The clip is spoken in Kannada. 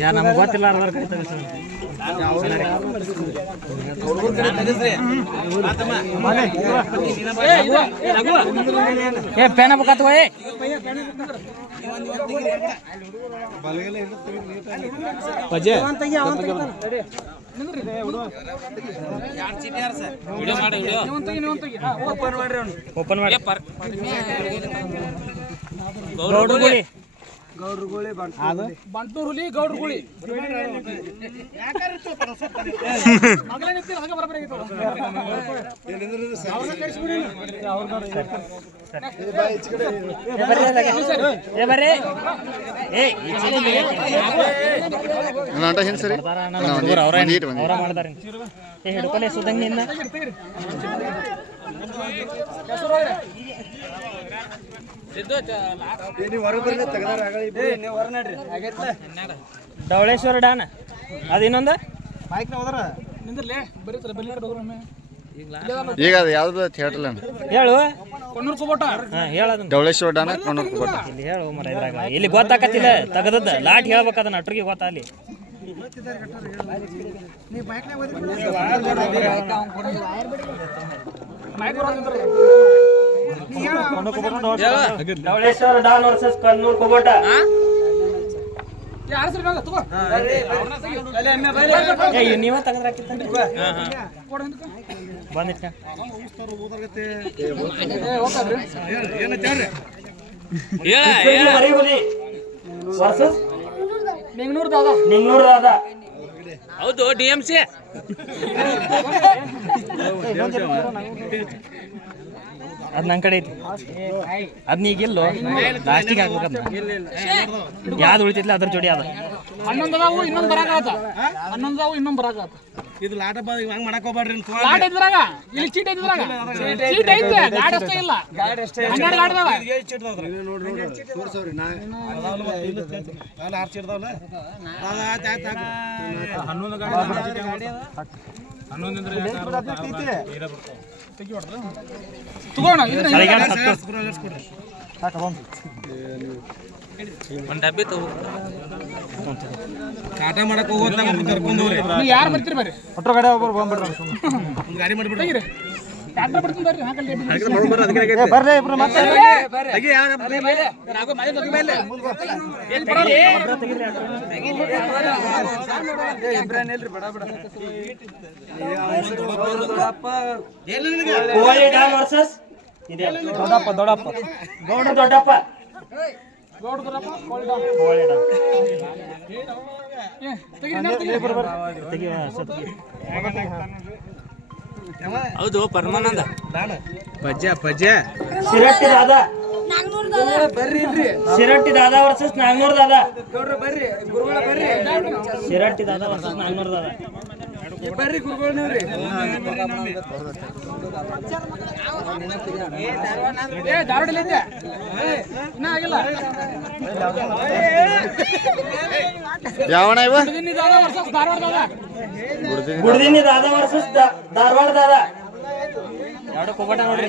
ಯಾ ನಮಗೆ ಗೊತ್ತಿಲ್ಲ ಪೇನ ಬೇಕಾತವ ಓಪನ್ ಮಾಡಿ ಗೌಡ್ರುಗುಳಿ ಬಂಟೂರುಲಿ ಗೌಡ್ರುಗುಳಿ ಹಿಡ್ಕೊಲೆ ಸುದಂಗ ನಿನ್ನ ಧವಳೇಶ್ವರ ಡಾನ್ ಅದ ಇನ್ನೊಂದು ಈಗ ಅದು ಯಾವ್ದು ಥಿಯೇಟರ್ ಹೇಳು ಧವಳೇಶ್ವರ ಡಾನ್ ಇಲ್ಲಿ ಹೇಳು ಮರ ಇದ್ರಾಗ ಇಲ್ಲಿ ಗೊತ್ತಾಕತ್ತಿಲ್ಲ ತಗದದ್ದು ಲಾಟ್ ಹೇಳ್ಬೇಕು ಅದನ್ನ ನಟ್ರಿಗೆ ಗೊತ್ತಾಗಲಿ ಧವಳೇಶ್ವರ ಡಾನ್ ವರ್ಸಸ್ ಕಣ್ಣೂರ್ ಕುಬೋಟ ನೀವ ತಗದ್ರಾಕಿತ್ತಂದ್ರಿ ಬಂದಿಟ್ಟ ವರ್ಸಸ್ ನಿಂಗ್ನೂರ್ ದಾದ ಹೌದು DMC ಅದ್ ನನ್ ಕಡೆ ಐತಿ ಅದ್ ನೀಗಿಲ್ಲೋ ಲಾಸ್ಟಿಗೆ ಹಾಕ್ಬೇಕಂತ ಯಾವ್ದು ಉಳಿತೈತಿಲ್ಲ ಅದ್ರ ಜೋಡಿ ಅದ ಹನ್ನೊಂದದಾವು ಇನ್ನೊಂದು ಬರಾಕ ಇದು ಲಾಟ ಹಂಗ ಮಾಡಕ್ ಹೋಗ್ಬೇಡ್ರಿ ಲಾಟ್ ಐತಿದ್ರಾಗ ಇಲ್ಲಿ ಚೀಟ್ ಐತಿದ್ರಾಗ ಚೀಟ್ ಐತೆ ಗಾಡಿ ಅಷ್ಟೇ ಇಲ್ಲ ಹನ್ನೆರಡು ಗಾಡಿ ಅದಾವ ಹನ್ನೊಂದು ಗಾಡಿ ಒಂದು ಡಬ್ಬಿ ತಗೋ ಕಾಟ ಮಾಡಕ್ ಹೋಗೋದಾಗ ಕರ್ಕೊಂಡು ಯಾರು ಬರ್ತೀರಿ ಬರ್ರಿ ಒಟ್ರ ಕಡೆ ಒಬ್ಬರು ಬಂದ್ಬಿಡ್ರಿ ಒಂದು ಗಾಡಿ ಮಾಡಿಬಿಡ್ರಿ ಟ್ರ್ಯಾಕ್ಟರ್ ಬರ್ತೀನಿ ಬರ್ರಿ ಬರ್ರಿ ಇಬ್ರು ಮತ್ತೆ ದೊಡ್ಡಪ್ಪ ಗೌಡ ದೊಡ್ಡಪ್ಪ ಹೌದು ಪರಮಾನಂದ ಶಿರಟ್ಟಿ ದಾದಾ ವರ್ಸಸ್ ನಾಗ್ನೂರ್ ದಾದಾ ಶಿರಟ್ಟಿ ದಾದಾ ವರ್ಸಸ್ ನಾಗ್ನೂರ್ ದಾದಾ ಬರ್ರಿ ಗುರುಗಳವ್ರಿ ಯಾವಣ ಇವ ಗುಡ್ದಿನಿ ದಾದಾ ವರ್ಸಸ್ ಧಾರವಾಡ ದಾದಾ ಎರಡು ಕೊಬ್ಬಟ ನೋಡ್ರಿ